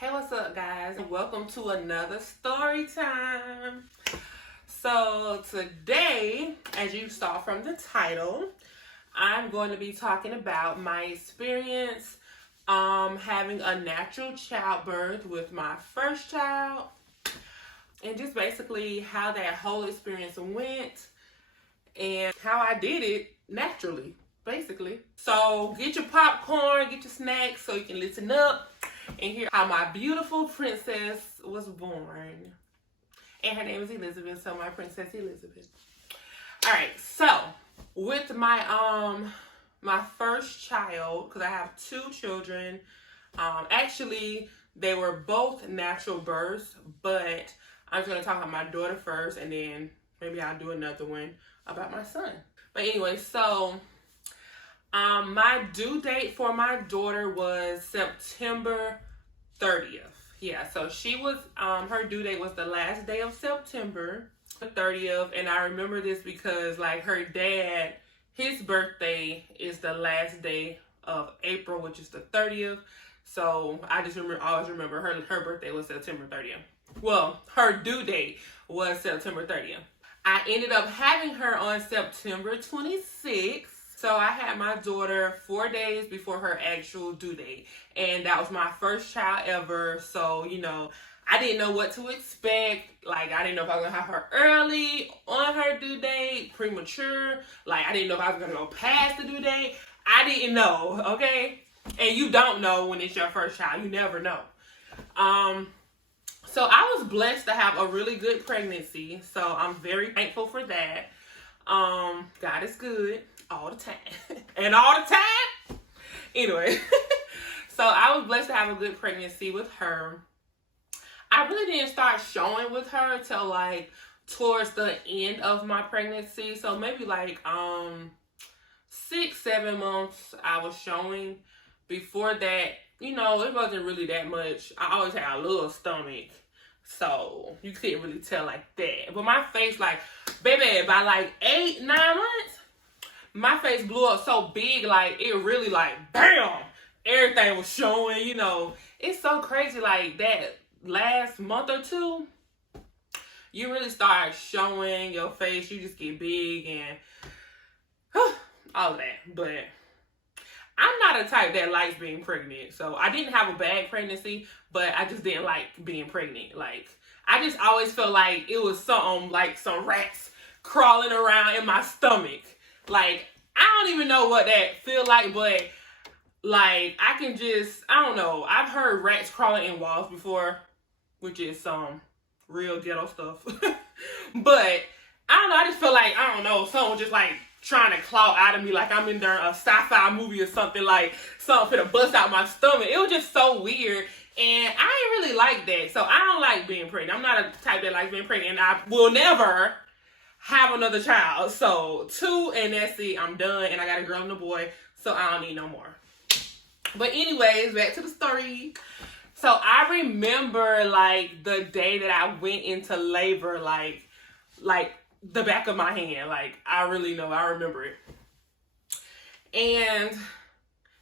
Hey, what's up, guys? Welcome to another story time. So today, as you saw from the title, I'm going to be talking about my experience having a natural childbirth with my first child, and just basically how that whole experience went and how I did it naturally, basically. So get your popcorn, get your snacks so you can listen up and hear how my beautiful princess was born. And her name is Elizabeth, so my princess Elizabeth. All right, so with my my first child, because I have two children, actually they were both natural births, but I'm just gonna talk about my daughter first, and then maybe I'll do another one about my son. But anyway, so my due date for my daughter was September 30th. Yeah, so she was, her due date was the last day of September 30th. And I remember this because, like, her dad, his birthday is the last day of April, which is the 30th. So I just always remember her birthday was September 30th. Well, her due date was September 30th. I ended up having her on September 26th. So I had my daughter 4 days before her actual due date. And that was my first child ever. So, you know, I didn't know what to expect. Like, I didn't know if I was going to have her early on her due date, premature. Like, I didn't know if I was going to go past the due date. I didn't know, okay? And you don't know when it's your first child. You never know. So I was blessed to have a really good pregnancy. So I'm very thankful for that. God is good all the time. And all the time? Anyway. So I was blessed to have a good pregnancy with her. I really didn't start showing with her till like towards the end of my pregnancy. So maybe like 6-7 months I was showing. Before that, you know, it wasn't really that much. I always had a little stomach. So you couldn't really tell like that. But my face, like, baby, by like 8-9 months, my face blew up so big, like, it really, like, bam! Everything was showing, you know. It's so crazy, like, that last month or two, you really start showing your face. You just get big and all of that. But I'm not a type that likes being pregnant. So I didn't have a bad pregnancy, but I just didn't like being pregnant. Like, I just always felt like it was something, like some rats crawling around in my stomach. Like, I don't even know what that feel like, but like, I can just, I don't know. I've heard rats crawling in walls before, which is some real ghetto stuff. But I don't know. I just feel like, I don't know, someone just like trying to claw out of me, like I'm in there a sci-fi movie or something, like something finna bust out my stomach. It was just so weird. And I ain't really like that. So I don't like being pregnant. I'm not a type that likes being pregnant. And I will never have another child. So 2 and that's it. I'm done. And I got a girl and a boy. So I don't need no more. But anyways, back to the story. So I remember like the day that I went into labor, like the back of my hand. Like, I really know. I remember it. And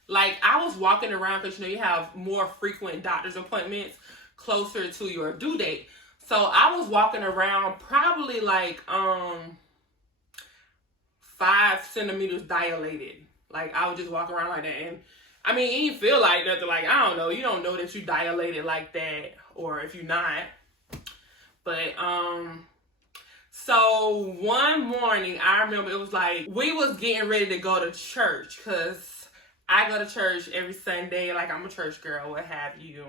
like, I was walking around because, you know, you have more frequent doctor's appointments closer to your due date. So I was walking around probably like 5 centimeters dilated. Like, I would just walk around like that. And I mean, it didn't feel like nothing. Like, I don't know. You don't know that you dilated like that, or if you're not. But so one morning, I remember it was like, we was getting ready to go to church, because I go to church every Sunday. Like, I'm a church girl, what have you.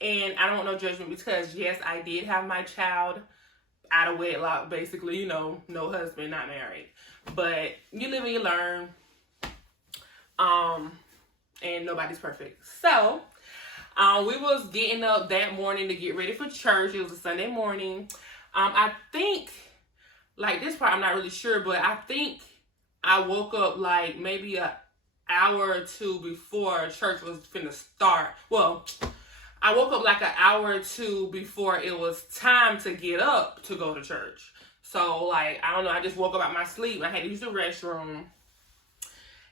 And I don't want no judgment, because yes, I did have my child out of wedlock, basically, you know, no husband, not married. But you live and you learn. And nobody's perfect. So, we was getting up that morning to get ready for church. It was a Sunday morning. I think, like, this part I'm not really sure, but I think I woke up like maybe an hour or two before church was finna start. Well, I woke up like an hour or two before it was time to get up to go to church. So, like, I don't know, I just woke up out my sleep. I had to use the restroom.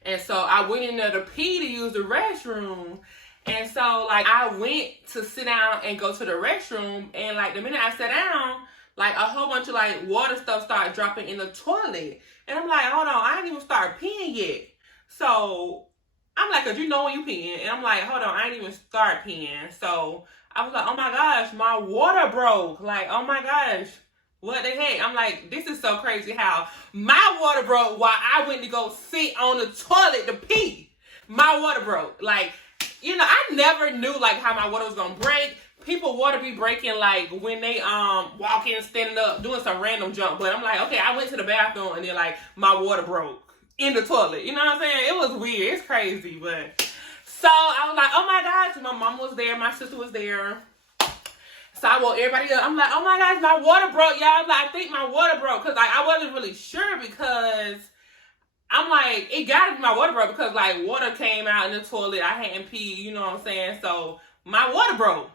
And so I went in there to pee to use the restroom. And so, like, I went to sit down and go to the restroom, and, like, the minute I sat down, like, a whole bunch of, like, water stuff started dropping in the toilet. And I'm like, hold on, I ain't even start peeing yet. So, I'm like, cause you know when you peeing. And I'm like, hold on, I ain't even start peeing. So, I was like, oh my gosh, my water broke. Like, oh my gosh, what the heck? I'm like, this is so crazy how my water broke while I went to go sit on the toilet to pee. My water broke. Like, you know, I never knew, like, how my water was gonna break. People water be breaking, like, when they walking, standing up, doing some random jump. But I'm like, okay, I went to the bathroom and then, like, my water broke in the toilet. You know what I'm saying? It was weird. It's crazy. But so I was like, oh my gosh, my mom was there, my sister was there. So I woke everybody up. I'm like, oh my gosh, my water broke, y'all. I'm like, I think my water broke. Because, like, I wasn't really sure because I'm like, it got to be my water broke because, like, water came out in the toilet. I hadn't peed, you know what I'm saying? So my water broke.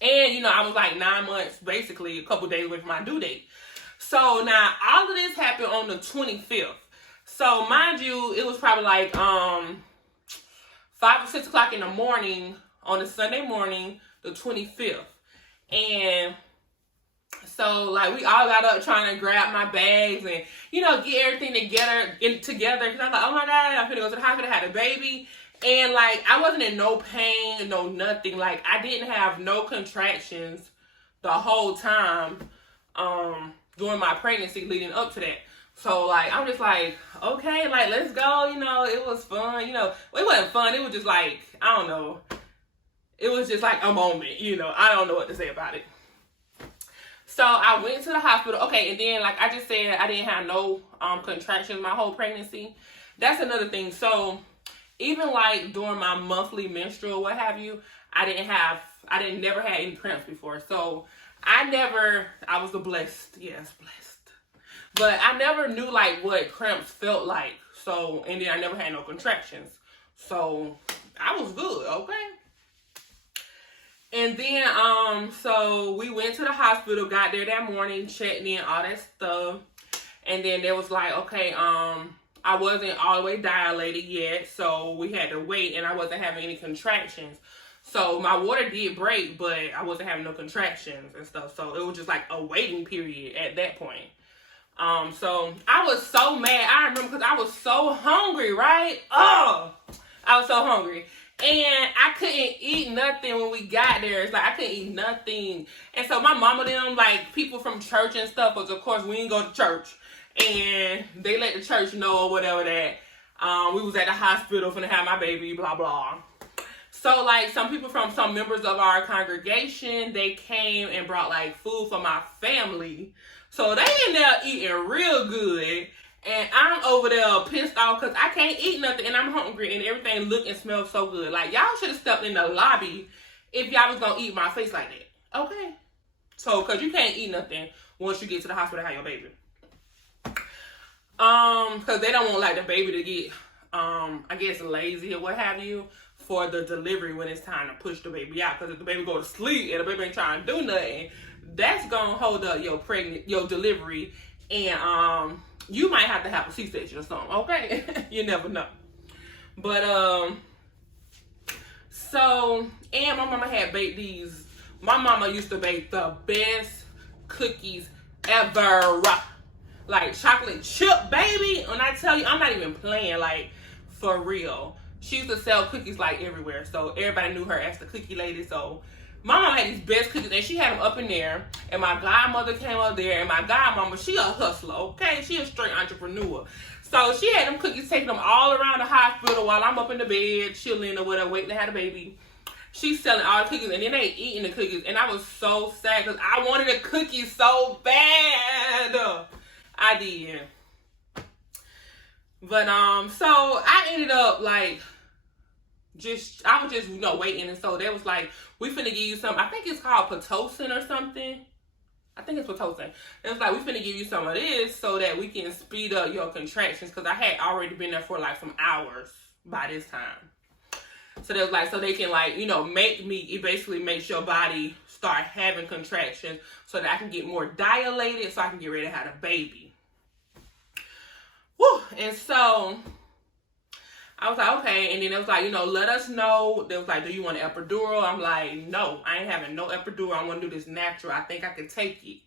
And, you know, I was like 9 months, basically, a couple days away from my due date. So now all of this happened on the 25th. So mind you, it was probably like 5 or 6 o'clock in the morning on a Sunday morning, the 25th. And so, like, we all got up trying to grab my bags and, you know, get everything together. Because I'm like, oh my God, I'm finna go to the hospital, have a baby. And, like, I wasn't in no pain, no nothing. Like, I didn't have no contractions the whole time during my pregnancy leading up to that. So, like, I'm just like, okay, like, let's go. You know, it was fun. You know, it wasn't fun. It was just like, I don't know. It was just like a moment, you know. I don't know what to say about it. So, I went to the hospital. Okay, and then, like I just said, I didn't have no contractions my whole pregnancy. That's another thing. So, even like during my monthly menstrual, what have you, I never had any cramps before. So I was blessed. Yes, blessed. But I never knew like what cramps felt like. So, and then I never had no contractions. So I was good, okay? And then, so we went to the hospital, got there that morning, checked in, all that stuff. And then there was like, okay, I wasn't all the way dilated yet, so we had to wait, and I wasn't having any contractions. So my water did break, but I wasn't having no contractions and stuff. So it was just like a waiting period at that point. So I was so mad. I remember because I was so hungry, right? Oh, I was so hungry. And I couldn't eat nothing when we got there. It's like I couldn't eat nothing. And so my mama them, like people from church and stuff, because of course we didn't go to church. And they let the church know or whatever that we was at the hospital finna have my baby, blah, blah. So, like, some people from some members of our congregation, they came and brought, like, food for my family. So, they in there eating real good. And I'm over there pissed off because I can't eat nothing and I'm hungry and everything look and smell so good. Like, y'all should have stepped in the lobby if y'all was going to eat my face like that. Okay? So, because you can't eat nothing once you get to the hospital to have your baby. Because they don't want, like, the baby to get, I guess, lazy or what have you for the delivery when it's time to push the baby out. Because if the baby go to sleep and the baby ain't trying to do nothing, that's going to hold up your delivery. And, you might have to have a C-section or something, okay? You never know. But, so, and my mama had baked these. My mama used to bake the best cookies ever. Like chocolate chip, baby. When I tell you, I'm not even playing, like, for real. She used to sell cookies, like, everywhere. So everybody knew her as the cookie lady. So my mom had these best cookies, and she had them up in there. And my godmother came up there, and my godmama, she a hustler, okay? She a straight entrepreneur. So she had them cookies, taking them all around the hospital while I'm up in the bed, chilling or whatever, waiting to have a baby. She's selling all the cookies, and then they eating the cookies. And I was so sad because I wanted a cookie so bad. I did. But, so I ended up, like, I was just, waiting. And so they was like, we finna give you some, I think it's called Pitocin or something. I think it's Pitocin. It was like, we finna give you some of this so that we can speed up your contractions. Because I had already been there for, like, some hours by this time. So they was like, so they can, like, it basically makes your body start having contractions so that I can get more dilated so I can get ready to have a baby. Woo! And so I was like, okay. And then it was like, let us know. They was like, do you want an epidural? I'm like, no, I ain't having no epidural. I want to do this natural. I think I can take it.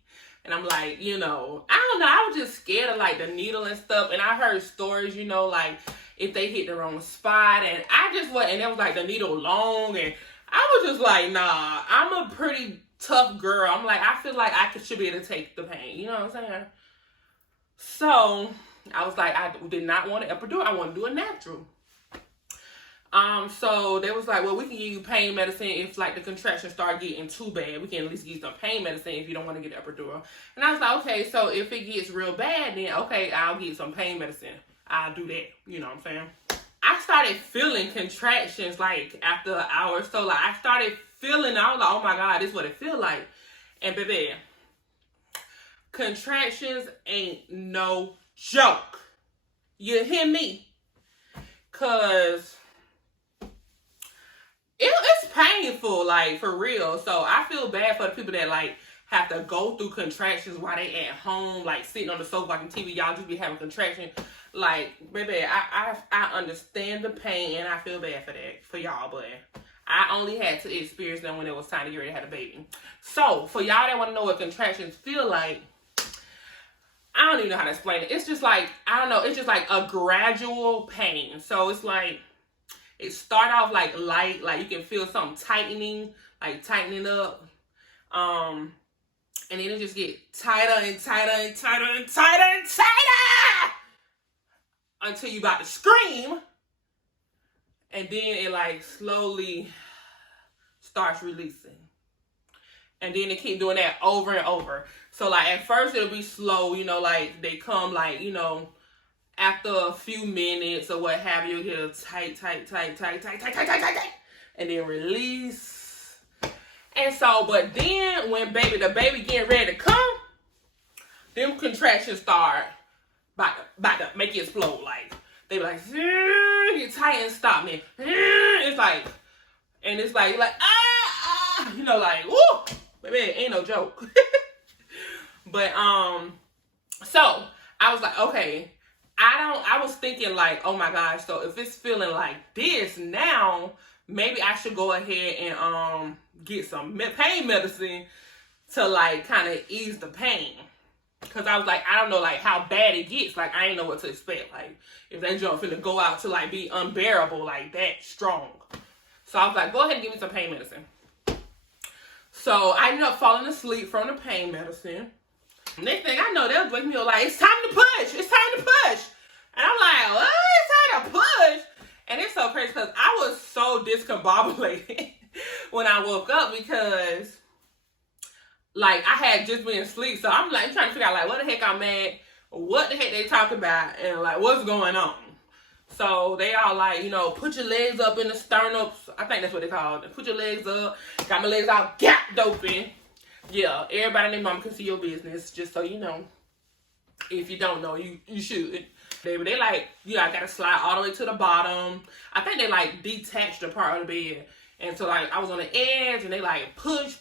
And I'm like, I don't know. I was just scared of like the needle and stuff. And I heard stories, like if they hit the wrong spot. And I just wasn't. And it was like the needle long. And I was just like, nah, I'm a pretty tough girl. I'm like, I feel like I should be able to take the pain. You know what I'm saying? So I was like, I did not want an epidural. I want to do a natural. So they was like, well, we can give you pain medicine if like the contractions start getting too bad. We can at least give you some pain medicine if you don't want to get epidural. And I was like, okay, so if it gets real bad, then okay, I'll get some pain medicine. I'll do that. You know what I'm saying? I started feeling contractions like after an hour or so. Like I started feeling, I was like, oh my God, this is what it feel like. And baby, contractions ain't no joke. You hear me? Cause it's painful, like, for real. So I feel bad for the people that like have to go through contractions while they at home, like sitting on the sofa watching TV. Y'all just be having contractions. Like, baby, I understand the pain and I feel bad for that, for y'all, but I only had to experience them when it was time to get ready to have a baby. So for y'all that want to know what contractions feel like, I don't even know how to explain it. It's just like, I don't know, it's just like a gradual pain. So it's like, it start off like light, like you can feel something tightening, like tightening up. And then it just get tighter and tighter and tighter and tighter and tighter until you about to scream. And then it like slowly starts releasing. And then they keep doing that over and over. So like at first it'll be slow, like they come like, after a few minutes or what have you, get a tight, and then release. And so, but then when the baby getting ready to come, them contractions start about to make it explode. Like they be like, get tight and stop me. It's like, and it's like like, woo, baby, it ain't no joke. But so I was like, okay. I was thinking like, oh my gosh, so if it's feeling like this now, maybe I should go ahead and get some pain medicine to like kind of ease the pain. Cause I was like, I don't know like how bad it gets. Like I ain't know what to expect. Like if that junk finna go out to like be unbearable like that strong. So I was like, go ahead and give me some pain medicine. So I ended up falling asleep from the pain medicine. Next thing I know, they'll wake me up like, it's time to push. It's time to push. And I'm like, what? It's time to push? And it's so crazy because I was so discombobulated when I woke up because, like, I had just been asleep. So I'm like trying to figure out, like, what the heck I'm at? What the heck they talking about? And, like, what's going on? So they all like, put your legs up in the stirrups. I think that's what they call it. Put your legs up. Got my legs all gapped open. Yeah, everybody and their mama can see your business, just so you know. If you don't know, you should. They like, I gotta slide all the way to the bottom. I think they like detached the part of the bed. And so like I was on the edge and they like push.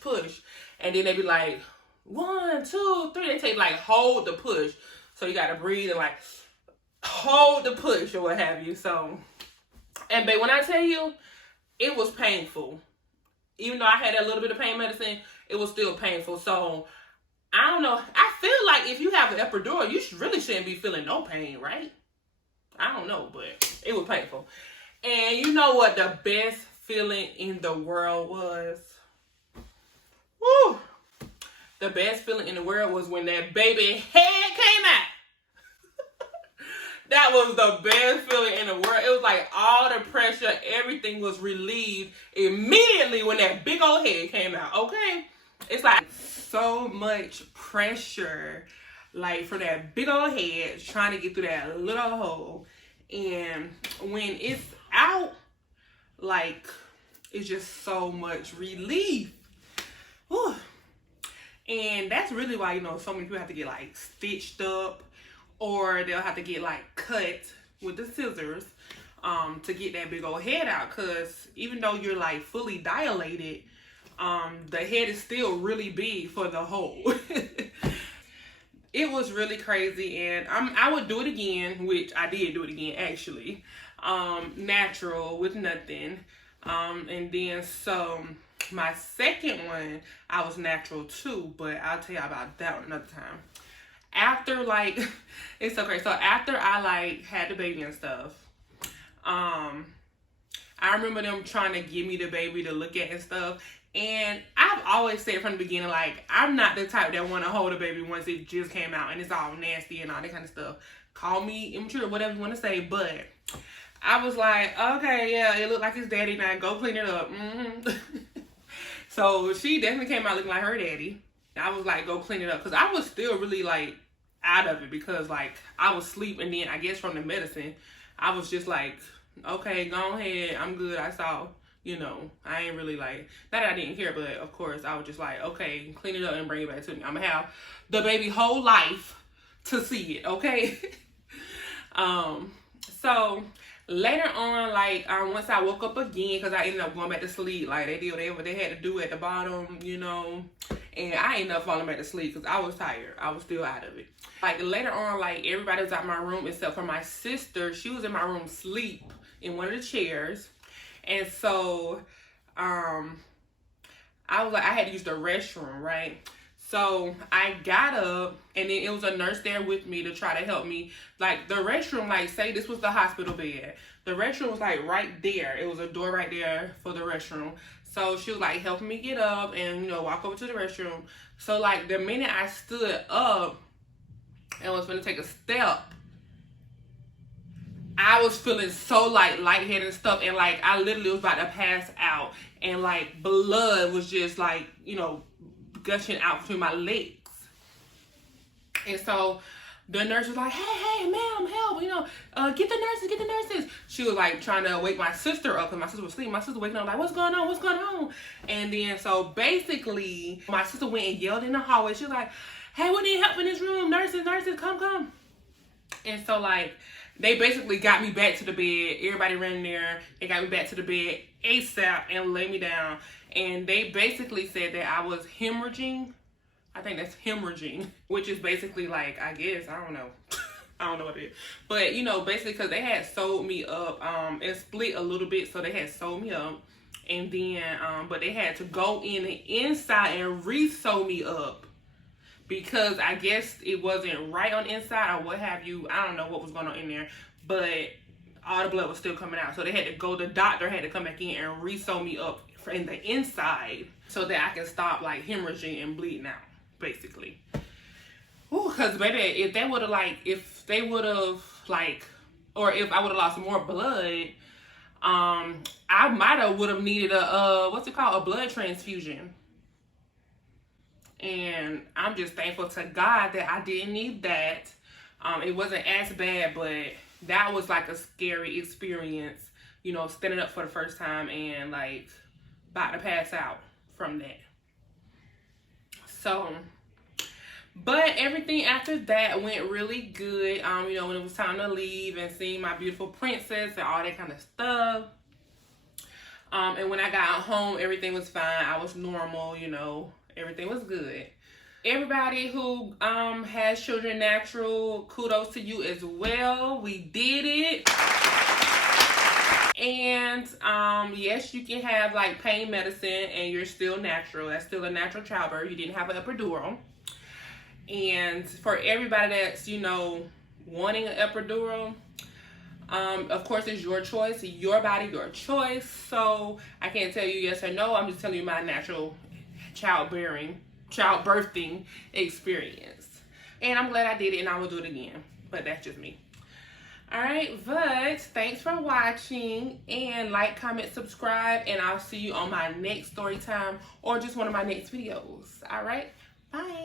And then they be like 1, 2, 3. They take like hold the push. So you gotta breathe and like hold the push or what have you. So, and babe, when I tell you, it was painful. Even though I had a little bit of pain medicine, it was still painful. So, I don't know. I feel like if you have an epidural, you really shouldn't be feeling no pain, right? I don't know, but it was painful. And you know what the best feeling in the world was? Woo! The best feeling in the world was when that baby head came out. That was the best feeling in the world. It was like all the pressure, everything was relieved immediately when that big old head came out, okay? It's like so much pressure, like for that big old head trying to get through that little hole. And when it's out, like, it's just so much relief. Whew. And that's really why, so many people have to get like stitched up. Or they'll have to get like cut with the scissors to get that big old head out. Because even though you're like fully dilated, the head is still really big for the hole. It was really crazy. And I would do it again, which I did do it again actually. natural with nothing. And then so my second one, I was natural too, but I'll tell you about that one another time. After like, it's okay. So after I like had the baby and stuff, I remember them trying to give me the baby to look at and stuff. And I've always said from the beginning, like, I'm not the type that want to hold a baby once it just came out and it's all nasty and all that kind of stuff. Call me immature, whatever you want to say, but I was like, okay, yeah, it looked like his daddy now. Go clean it up. So she definitely came out looking like her daddy. I was like, go clean it up. Because I was still really, like, out of it. Because, like, I was asleep. And then, I guess from the medicine, I was just like, okay, go ahead. I'm good. I saw, you know, I ain't really, like, not that I didn't care. But, of course, I was just like, okay, clean it up and bring it back to me. I'm going to have the baby whole life to see it, okay? So later on, like, once I woke up again, because I ended up going back to sleep, like, they did whatever they had to do at the bottom, you know, and I ended up falling back to sleep because I was tired. I was still out of it. Like, later on, like, everybody was out my room except for my sister. She was in my room asleep in one of the chairs, and so, I was like, I had to use the restroom, right? So I got up, and then it was a nurse there with me to try to help me. Like, the restroom, like, say this was the hospital bed. The restroom was, like, right there. It was a door right there for the restroom. So she was, like, helping me get up and, you know, walk over to the restroom. So, like, the minute I stood up and was going to take a step, I was feeling so, like, lightheaded and stuff. And, like, I literally was about to pass out. And, like, blood was just, like, you know, gushing out between my legs. And so the nurse was like, hey, ma'am, help, you know, get the nurses. She was like trying to wake my sister up because my sister was asleep. My sister waking up like, what's going on? And then so basically my sister went and yelled in the hallway. She was like, hey, we need help in this room. Nurses, come. And so like they basically got me back to the bed. Everybody ran in there. They got me back to the bed ASAP and laid me down. And they basically said that I was hemorrhaging. I think that's hemorrhaging, which is basically like, I guess, I don't know. I don't know what it is. But, you know, basically because they had sewed me up. It split a little bit, so they had sewed me up. And then, but they had to go in the inside and re-sew me up. Because I guess it wasn't right on the inside or what have you. I don't know what was going on in there. But all the blood was still coming out. So they had to go, the doctor had to come back in and re-sew me up in the inside so that I can stop like hemorrhaging and bleeding out, basically. Ooh, cause baby, if they would have or if I would have lost more blood, I would have needed a blood transfusion. And I'm just thankful to God that I didn't need that. It wasn't as bad, but that was like a scary experience, you know, standing up for the first time and like about to pass out from that. So, but everything after that went really good. You know, when it was time to leave and seeing my beautiful princess and all that kind of stuff. And when I got home, everything was fine. I was normal, you know, everything was good. Everybody who has children natural, kudos to you as well. We did it. And yes, you can have like pain medicine and you're still natural. That's still a natural childbirth. You didn't have an epidural. And for everybody that's, you know, wanting an epidural, of course it's your choice, your body, your choice. So I can't tell you yes or no. I'm just telling you my natural childbirthing experience. And I'm glad I did it and I will do it again. But that's just me. Alright, but thanks for watching, and like, comment, subscribe, and I'll see you on my next story time or just one of my next videos. Alright, bye.